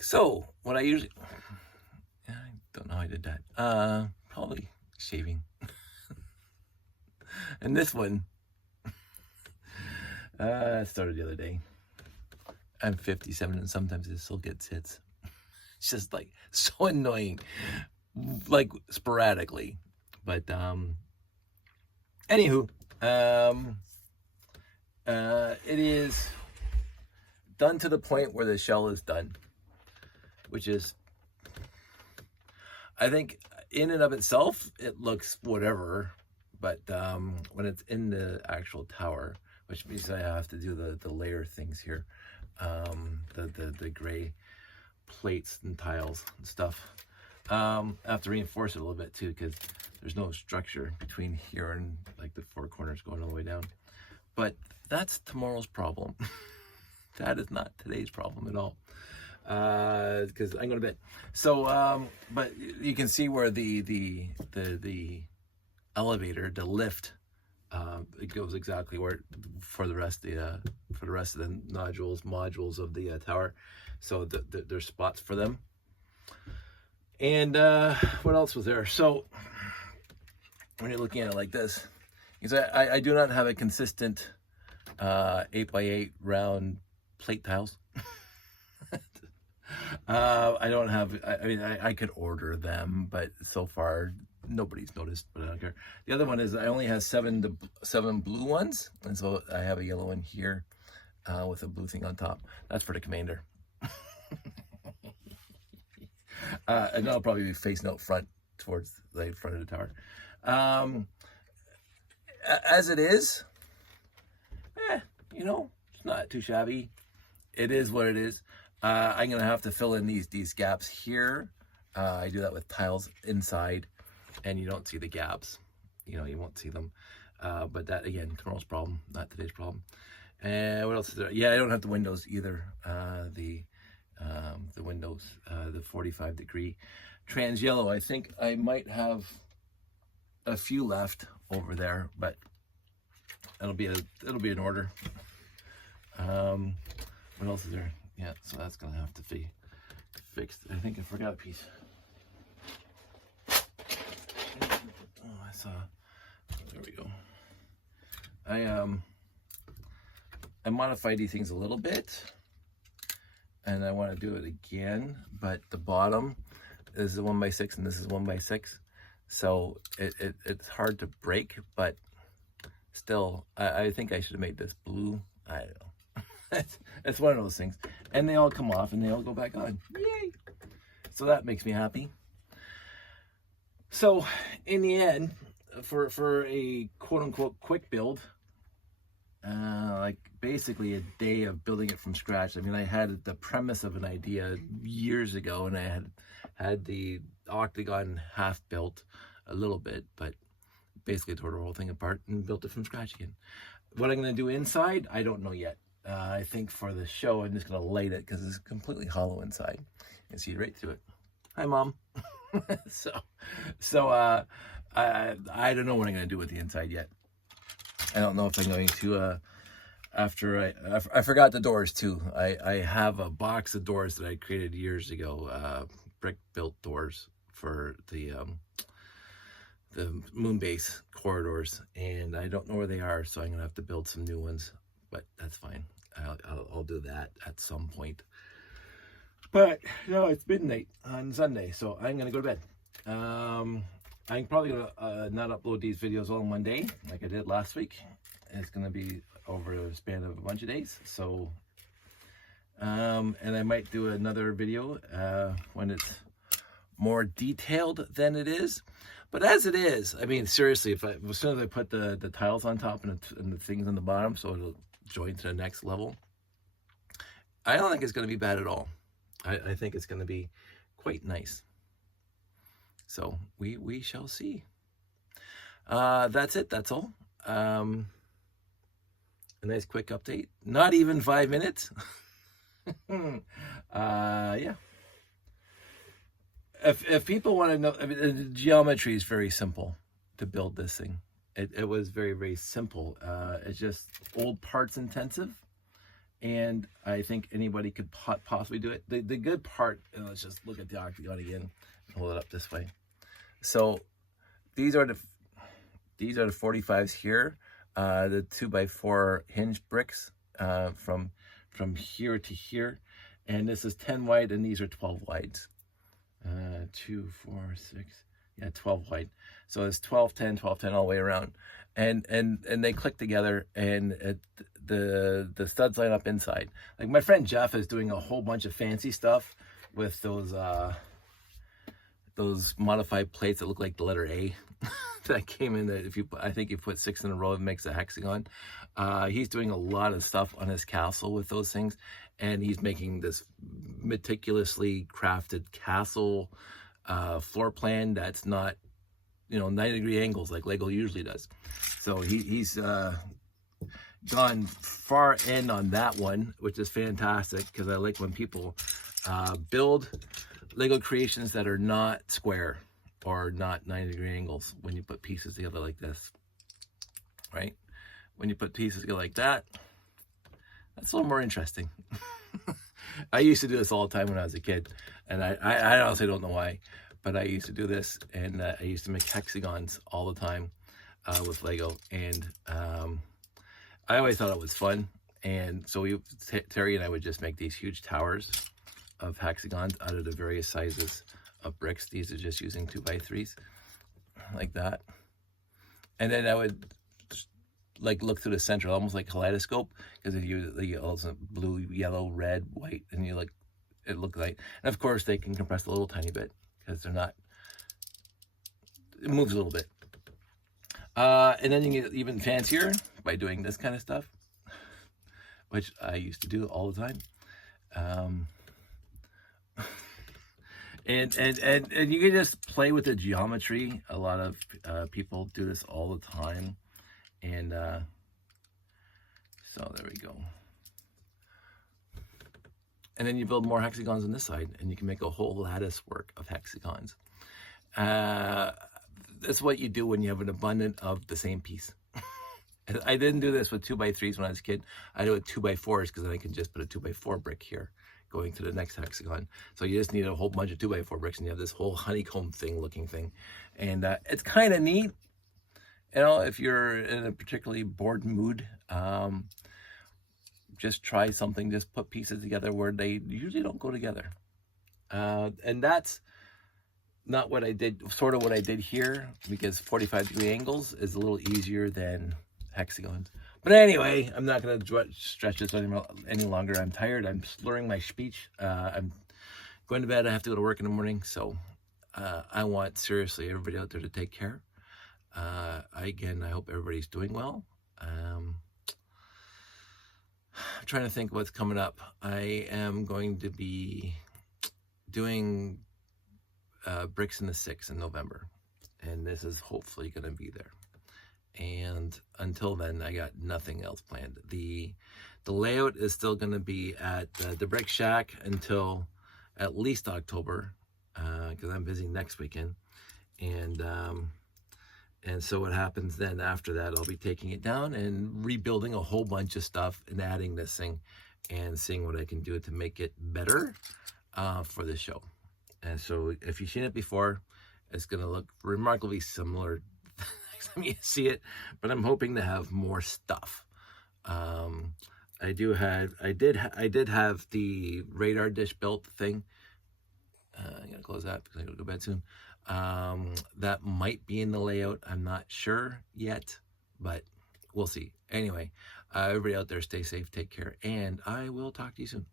So what I usually, I don't know how I did that. Probably shaving. And this one, started the other day. I'm 57 and sometimes it still gets hits. It's just like so annoying, like sporadically. But anywho, it is done to the point where the shell is done, which is, I think, in and of itself, it looks whatever. But when it's in the actual tower, which means I have to do the layer things here, the gray plates and tiles and stuff. I have to reinforce it a little bit too, because there's no structure between here and like the four corners going all the way down. But that's tomorrow's problem. That is not today's problem at all, because I'm going to bed. So, but you can see where the elevator, the lift, it goes exactly where for the rest of the modules of the tower. So there's spots for them. And what else was there? So when you're looking at it like this, because I do not have a consistent 8x8 round plate tiles. I don't have, I mean, I could order them, but so far nobody's noticed, but I don't care. The other one is I only have seven blue ones, and so I have a yellow one here with a blue thing on top. That's for the commander. And that'll probably be facing out front towards the front of the tower. As it is, you know, it's not too shabby. It is what it is. I'm gonna have to fill in these gaps here. I do that with tiles inside, and you don't see the gaps. You know, you won't see them. But that, again, tomorrow's problem, not today's problem. And what else is there? Yeah, I don't have the windows either. The windows, the 45-degree trans yellow. I think I might have a few left over there, but it'll be an order. What else is there? Yeah, so that's gonna have to be fixed. I think I forgot a piece. Oh, I saw. There we go. I modified these things a little bit, and I want to do it again. But the bottom is a 1x6, and this is 1x6, so it's hard to break. But still, I think I should have made this blue. I don't know. It's one of those things, and they all come off and they all go back on. Yay! So that makes me happy. So in the end, for a quote-unquote quick build, like basically a day of building it from scratch. I mean, I had the premise of an idea years ago, and I had the octagon half built a little bit, but basically tore the whole thing apart and built it from scratch again. What I'm going to do inside, I don't know yet. I think for the show, I'm just going to light it because it's completely hollow inside. You can see right through it. Hi, Mom. So I don't know what I'm going to do with the inside yet. I don't know if I'm going to, after I forgot the doors too. I have a box of doors that I created years ago, brick built doors for the moon base corridors, and I don't know where they are, so I'm gonna have to build some new ones, but that's fine. I'll do that at some point. But no, it's midnight on Sunday, so I'm gonna go to bed. I'm probably gonna not upload these videos all in one day like I did last week. It's gonna be over a span of a bunch of days. So and I might do another video when it's more detailed than it is. But as it is, I mean, seriously, as soon as I put the tiles on top and the things on the bottom, so it'll join to the next level, I don't think it's going to be bad at all. I think it's going to be quite nice. So we shall see. That's it. That's all. A nice quick update. Not even 5 minutes. Yeah. If people want to know, I mean, the geometry is very simple to build this thing. It was very, very simple. It's just old parts intensive, and I think anybody could possibly do it. The good part, and let's just look at the octagon again, hold it up this way. So these are the 45s here, the 2x4 hinge bricks from here to here, and this is 10 wide, and these are 12 wides. 2, 4, 6, yeah, 12 wide. So it's 12, 10, 12, 10 all the way around, and they click together, and the studs line up inside. Like my friend Jeff is doing a whole bunch of fancy stuff with those modified plates that look like the letter A that came in. That I think you put 6 in a row, it makes a hexagon. He's doing a lot of stuff on his castle with those things, and he's making this meticulously crafted castle floor plan that's not, 90-degree angles like Lego usually does. So he's gone far end on that one, which is fantastic, because I like when people build Lego creations that are not square or not 90-degree angles when you put pieces together like this, right? When you put pieces together like that, that's a little more interesting. I used to do this all the time when I was a kid, and I honestly don't know why, but I used to do this, and I used to make hexagons all the time with Lego, and I always thought it was fun. And so Terry and I would just make these huge towers of hexagons out of the various sizes of bricks. These are just using 2x3s like that, and then I would like look through the center, almost like kaleidoscope, because if you also blue, yellow, red, white, and you like it look like, and of course they can compress a little tiny bit because they're not, it moves a little bit, and then you get even fancier by doing this kind of stuff, which I used to do all the time. And you can just play with the geometry. A lot of people do this all the time, and so there we go. And then you build more hexagons on this side, and you can make a whole lattice work of hexagons. That's what you do when you have an abundance of the same piece. I didn't do this with 2x3s when I was a kid. I do it 2x4s because then I can just put a 2x4 brick here going to the next hexagon. So you just need a whole bunch of 2x4 bricks, and you have this whole honeycomb thing looking thing. And it's kind of neat. If you're in a particularly bored mood, just try something. Just put pieces together where they usually don't go together. And that's not what I did, sort of what I did here, because 45-degree angles is a little easier than hexagons. But anyway, I'm not going to stretch this any longer. I'm tired. I'm slurring my speech. I'm going to bed. I have to go to work in the morning. So I want, seriously, everybody out there to take care. Again, I hope everybody's doing well. I'm trying to think what's coming up. I am going to be doing Bricks in the 6 in November. And this is hopefully going to be there. And until then, I got nothing else planned. The layout is still going to be at the Brick Shack until at least October, because I'm busy next weekend. And so what happens then after that, I'll be taking it down and rebuilding a whole bunch of stuff and adding this thing and seeing what I can do to make it better for the show. And so if you've seen it before, it's going to look remarkably similar next time you see it, but I'm hoping to have more stuff. I did have the radar dish built thing. I'm gonna close that because I gotta go to bed soon. That might be in the layout. I'm not sure yet, but we'll see. Anyway, everybody out there, stay safe, take care, and I will talk to you soon.